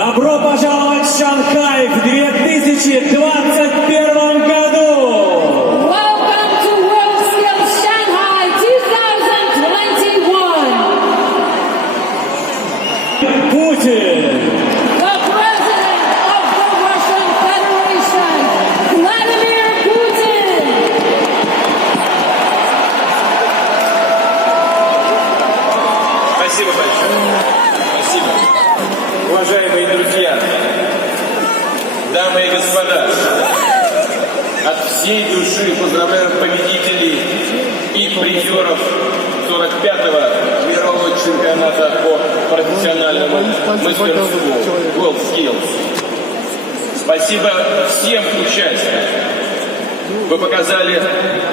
Добро пожаловать в Шанхай в 2021 году! Welcome to WorldSkills Shanghai 2021. Путин! The President of the Russian Federation, Vladimir Putin. Спасибо большое. Спасибо. Уважаемые друзья, дамы и господа, от всей души поздравляю победителей и призеров 45-го мирового чемпионата по профессиональному мастерству WorldSkills. Спасибо всем участникам. Вы показали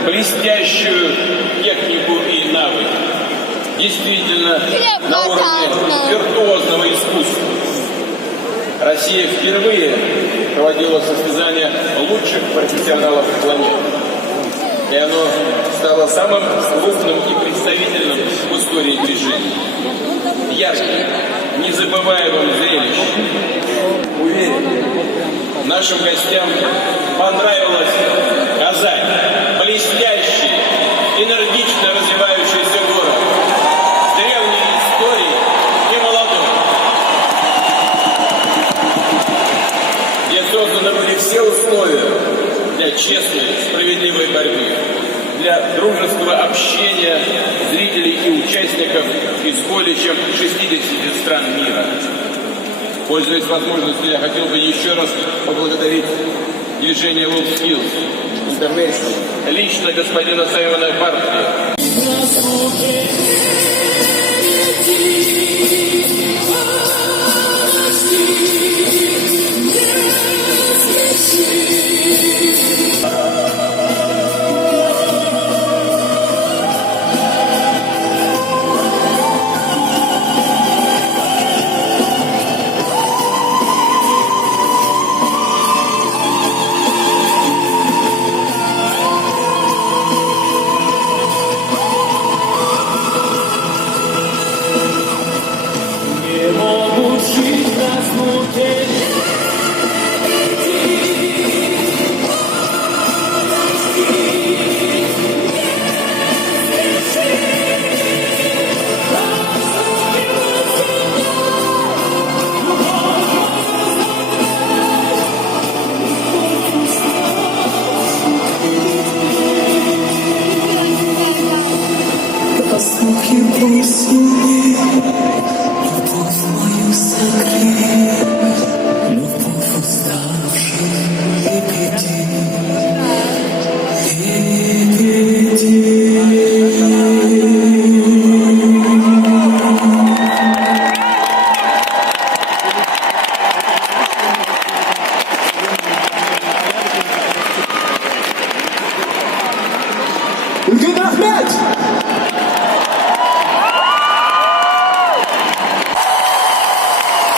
блестящую технику и навыки. Действительно, на уровне виртуозного искусства. Россия впервые проводила состязания лучших профессионалов планеты. И оно стало самым крупным и представительным в истории движения. Ярким, незабываемым зрелищем. Уверен, нашим гостям понравилась Казань. Блестящий, энергично развивающийся город. Древней истории и молодой. Где созданы были все условия для честной, справедливой борьбы, для дружеского общения зрителей и участников из более чем 60 стран мира. Пользуясь возможностью, я хотел бы еще раз поблагодарить движение WorldSkills International, лично господина Саймона Бартли.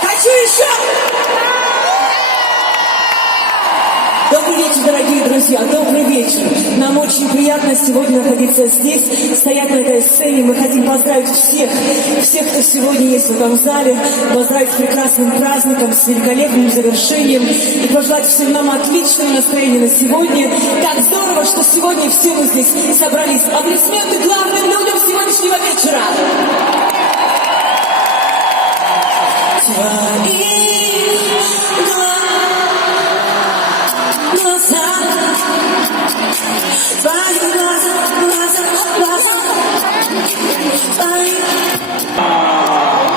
Хочу еще! Добрый вечер, дорогие друзья, добрый вечер. Нам очень приятно сегодня находиться здесь, стоять на этой сцене. Мы хотим поздравить всех, кто сегодня есть в этом зале, поздравить с прекрасным праздником, с великолепным завершением и пожелать всем нам отличного настроения на сегодня. Так здорово, что сегодня все мы здесь собрались. Аплодисменты главным людям сегодняшнего вечера.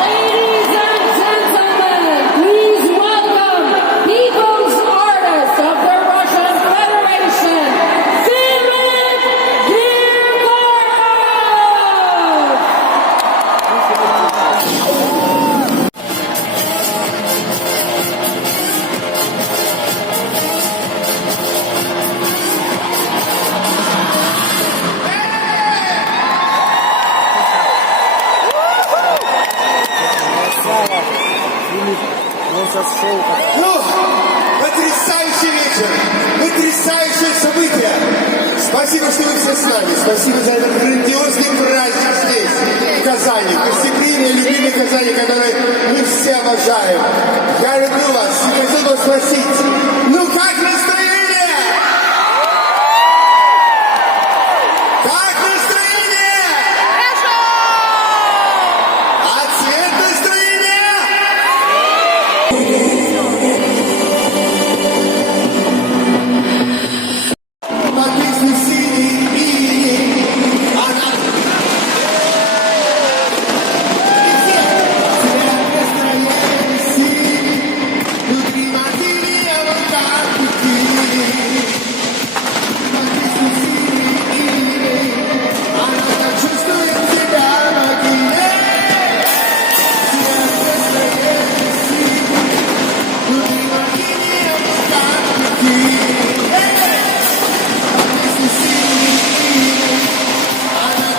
Ladies and gentlemen, please welcome People's Artist of the Russian Federation, Finland Kirkorov! Ну, потрясающий вечер, потрясающее событие. Спасибо, что вы все с нами. Спасибо за этот грандиозный праздник здесь, в Казани. Гостеприимные, любимые Казани, которые мы все обожаем. Я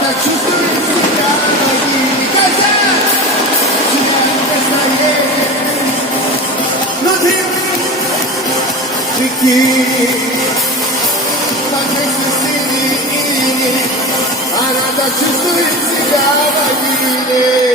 так чувствует себя в могиле. Катя! Внутри бикини, подвесный синий, она так чувствует себя в могиле.